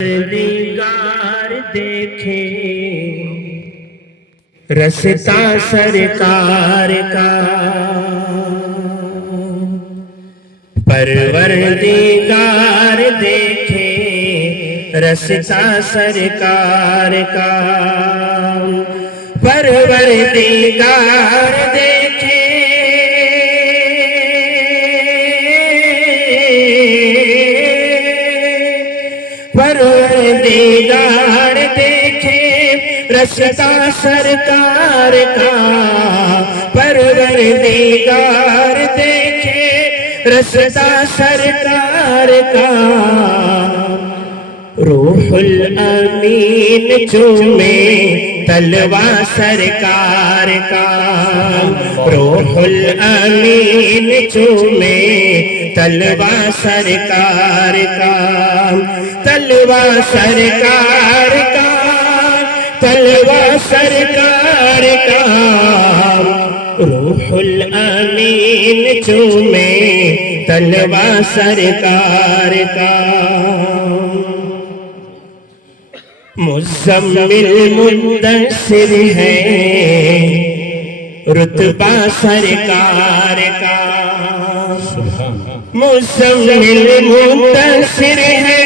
دیدار دیکھے رستا سرکار کا، پروردگار دیکھے رستا سرکار کا، پروردگار دیکھے پروردگار دیکھے رستا سرکار کا، پروردگار دیکھے رستا سرکار کا، روح الامین چومے تلوا سرکار کا، روح الامین چومے تلوا سرکار کا، تلوا سرکار کا، تلوا سرکار کا، روح الامین چومے تلوا سرکار کا، مزمل مدثر ہے رتبہ سرکار کا، مزمل مدثر ہے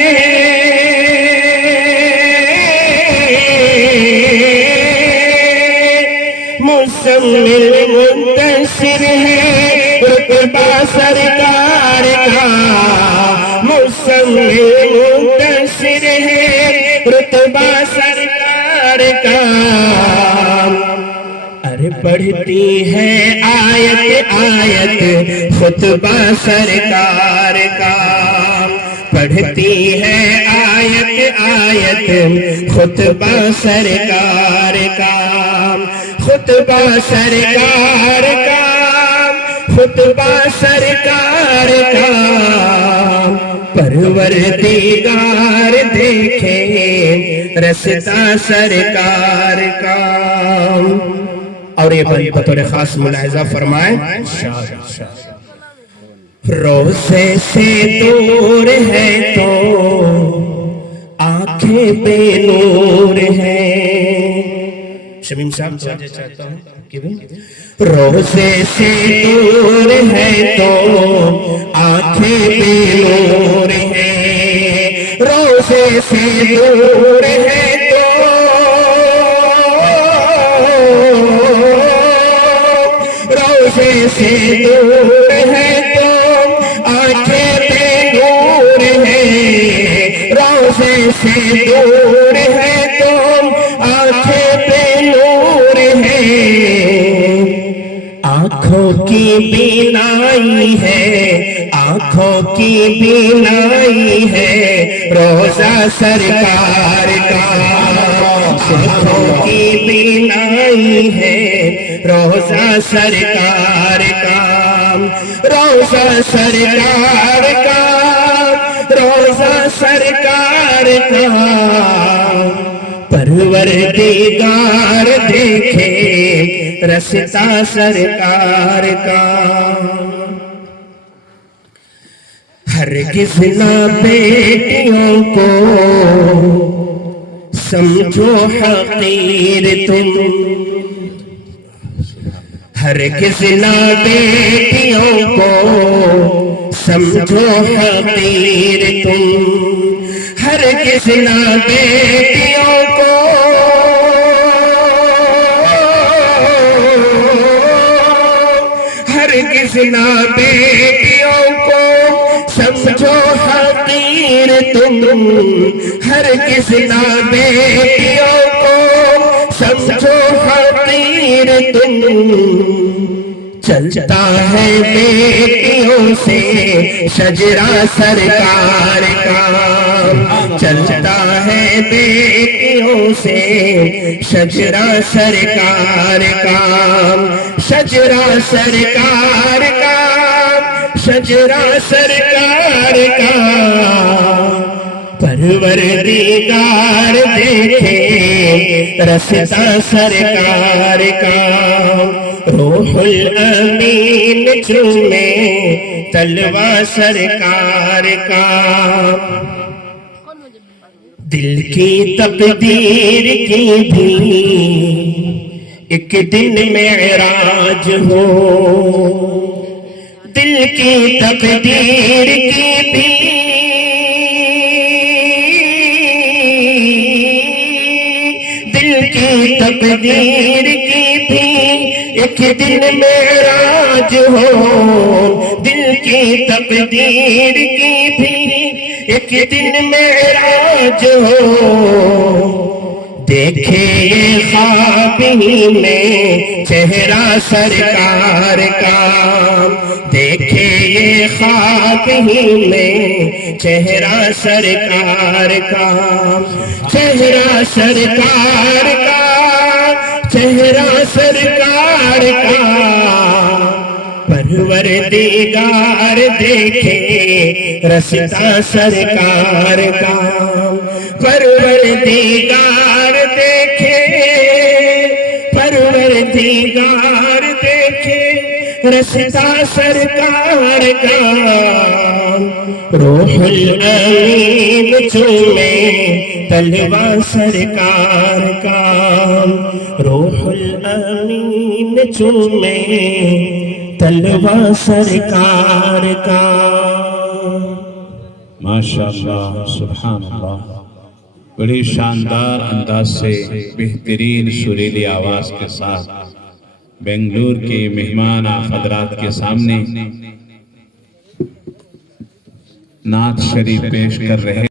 مزمل مدثر ہے رتبہ سرکار کا، مزمل مدثر ہے رتبہ سرکار کا، ارے پڑھتی ہے آیت آیت خطبہ سرکار کا، پڑھتی ہے آیت آیت خطبہ سرکار کا، خطبہ سرکار کا، خطبہ سرکار کا، پروردگار دیکھے رستا سرکار کا۔ اور یہ بطور خاص ملاحظہ فرمائیں، روزے سے دور ہے تو آنکھیں بے نور ہیں، شمیم صاحب توجہ چاہتا ہوں کہ روزے سے دور ہے تو آنکھیں بے نور ہیں، روزے سے دور ہے تو روزے سے دور ہے تو آنکھیں بے نور ہیں، روزے سے دور ہے تو آنکھیں بے نور ہیں، آنکھوں کی بینائی ہے، آنکھوں کی بینائی ہے روزہ سرکار کا، آنکھوں کی بینائی ہے روزہ سرکار کا، روزہ سرکار کا، روزہ سرکار کا، پروردگار دیکھے رستا سرکار کا، ہرگز نہ بیٹیوں کو سمجھو حقیر تم، ہرگز نہ بیٹیوں کو سمجھو حقیر تم، ہرگز نہ بیٹیوں کو ہرگز نہ بیٹیوں کو سمجھو حقیر تم، ہرگز نہ بیٹیوں کو سمجھو حقیر تم، چلتا ہے بیٹیوں سے شجرہ سرکار کا، چلتا ہے بیٹیوں سے شجرہ سرکار کا، شجرہ سرکار کا، شجرہ سرکار کا، پروردگار دیکھے رستا سرکار کا، روح الامین چومے تلوا سرکار کا، دل کی تقدیر کی بھی ایک دن معراج ہو، دل کی تقدیر کی بھی دل کی تقدیر کی بھی ایک دن معراج ہو، دل کی تقدیر کی بھی ایک دن معراج ہو۔ دیکھے یہ خواب ہی میں چہرہ سرکار کا، دیکھے یہ خواب ہی میں چہرہ سرکار کا، چہرہ سرکار کا، چہرہ سرکار کا، پروردگار دیکھے رستا سرکار کا، پروردگار دیکھے، پروردگار دیکھے رستا سرکار کا، روح الامین چومے تلوا سرکار کا، روح الامین چومے تلوا سرکار کا۔ ماشاءاللہ، سبحان اللہ، بڑی شاندار انداز سے بہترین سریلی آواز کے ساتھ بنگلور کے مہمان حضرات کے سامنے نعت شریف پیش کر رہے